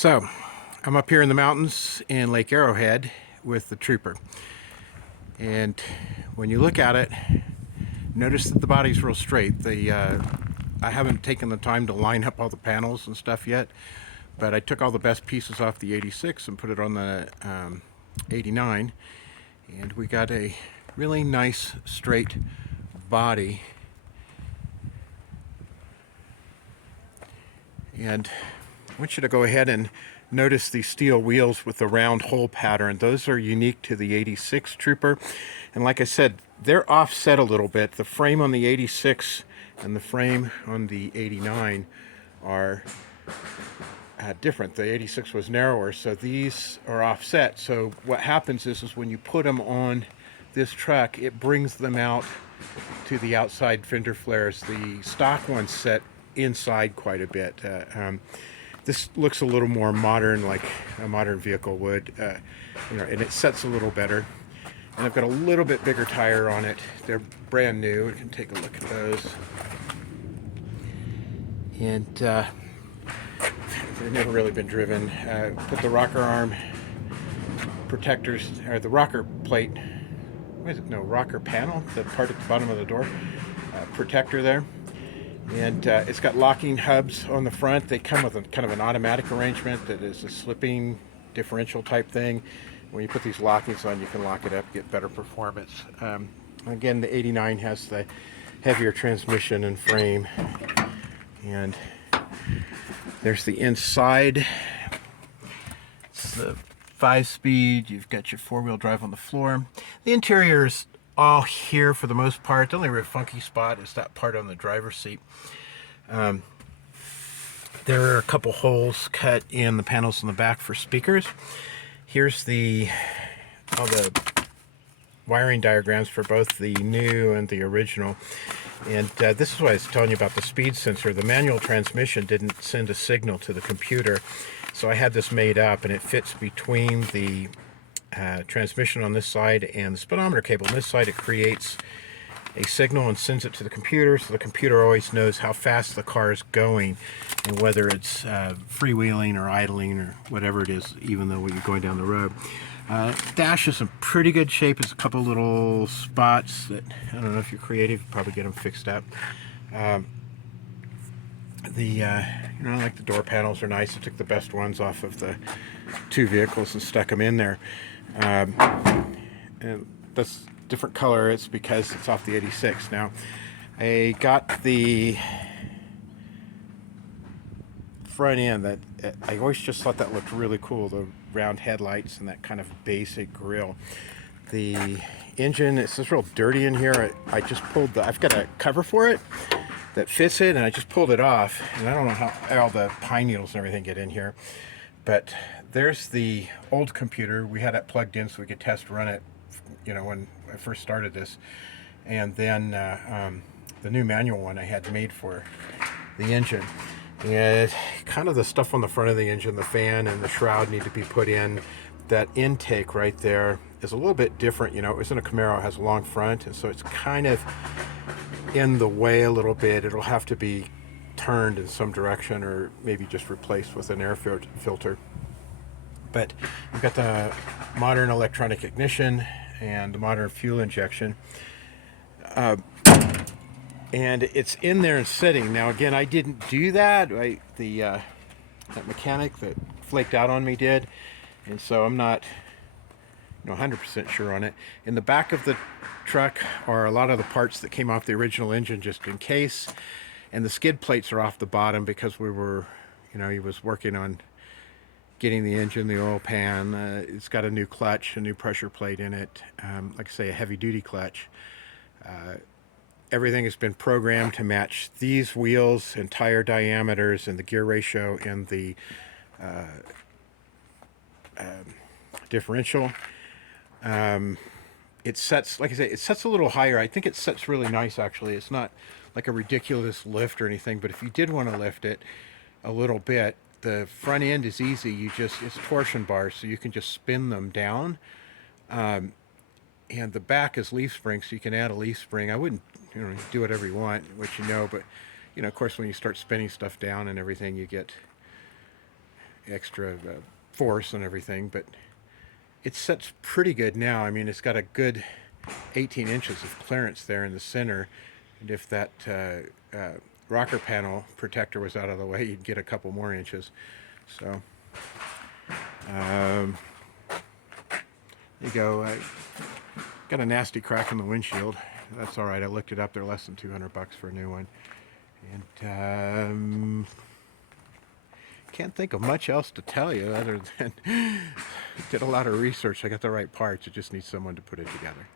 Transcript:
So, I'm up here in the mountains in Lake Arrowhead with the Trooper. And when you look at it, notice that the body's real straight. I haven't taken the time to line up all the panels and stuff yet, but I took all the best pieces off the 86 and put it on the 89, and we got a really nice straight body. And I want you to go ahead and notice these steel wheels with the round hole pattern. Those are unique to the 86 Trooper. And like I said, they're offset a little bit. The frame on the 86 and the frame on the 89 are different. The 86 was narrower, so these are offset. So what happens is when you put them on this truck, it brings them out to the outside fender flares. The stock ones set inside quite a bit. This looks a little more modern, like a modern vehicle would, and it sets a little better. And I've got a little bit bigger tire on it. They're brand new. We can take a look at those. And they've never really been driven. Put the rocker arm protectors, or the rocker plate, what is it? No, rocker panel, the part at the bottom of the door, protector there. And it's got locking hubs on the front. They come with a kind of an automatic arrangement that is a slipping differential type thing. When you put these lockings on, you can lock it up, get better performance. Again, the 89 has the heavier transmission and frame. And there's the inside. It's the 5-speed. You've got your 4-wheel drive on the floor. The interior is all here for the most part. The only real funky spot is that part on the driver's seat. There are a couple holes cut in the panels in the back for speakers. Here's all the wiring diagrams for both the new and the original. And this is what I was telling you about the speed sensor. The manual transmission didn't send a signal to the computer, so I had this made up, and it fits between the transmission on this side and the speedometer cable. On this side, it creates a signal and sends it to the computer, so the computer always knows how fast the car is going and whether it's freewheeling or idling or whatever it is, even though you're going down the road. Dash is in pretty good shape. There's a couple little spots that, I don't know if you're creative, probably get them fixed up. Like the door panels are nice. I took the best ones off of the two vehicles and stuck them in there. And that's different color. It's because it's off the 86. Now, I got the front end that I always just thought that looked really cool. The round headlights and that kind of basic grille. The engine, it's just real dirty in here. I just pulled I've got a cover for it that fits it, and I just pulled it off, and I don't know how all the pine needles and everything get in here, but there's the old computer. We had it plugged in so we could test run it, when I first started this, and then the new manual one I had made for the engine. And kind of the stuff on the front of the engine, the fan and the shroud need to be put in. That intake right there is a little bit different. It was in a Camaro, it has a long front, and so it's kind of in the way a little bit. It'll have to be turned in some direction or maybe just replaced with an air filter. But we've got the modern electronic ignition and the modern fuel injection. And it's in there and sitting. Now again, I didn't do that. That mechanic that flaked out on me did. And so I'm not 100% sure on it. In the back of the truck are a lot of the parts that came off the original engine just in case. And the skid plates are off the bottom because he was working on getting the engine, the oil pan. It's got a new clutch, a new pressure plate in it. Like I say, a heavy duty clutch. Everything has been programmed to match these wheels and tire diameters and the gear ratio and the differential. It sets, like I say, it sets a little higher. I think it sets really nice, actually. It's not like a ridiculous lift or anything, but if you did want to lift it a little bit, the front end is easy. It's torsion bars, so you can just spin them down. And the back is leaf spring, so you can add a leaf spring. I wouldn't, do whatever you want, but of course, when you start spinning stuff down and everything, you get extra force and everything, but it sets pretty good now. I mean, it's got a good 18 inches of clearance there in the center, and if that rocker panel protector was out of the way, you'd get a couple more inches. So there you go. I got a nasty crack in the windshield. That's all right. I looked it up. They're less than $200 for a new one. And can't think of much else to tell you other than did a lot of research. I got the right parts. It just needs someone to put it together.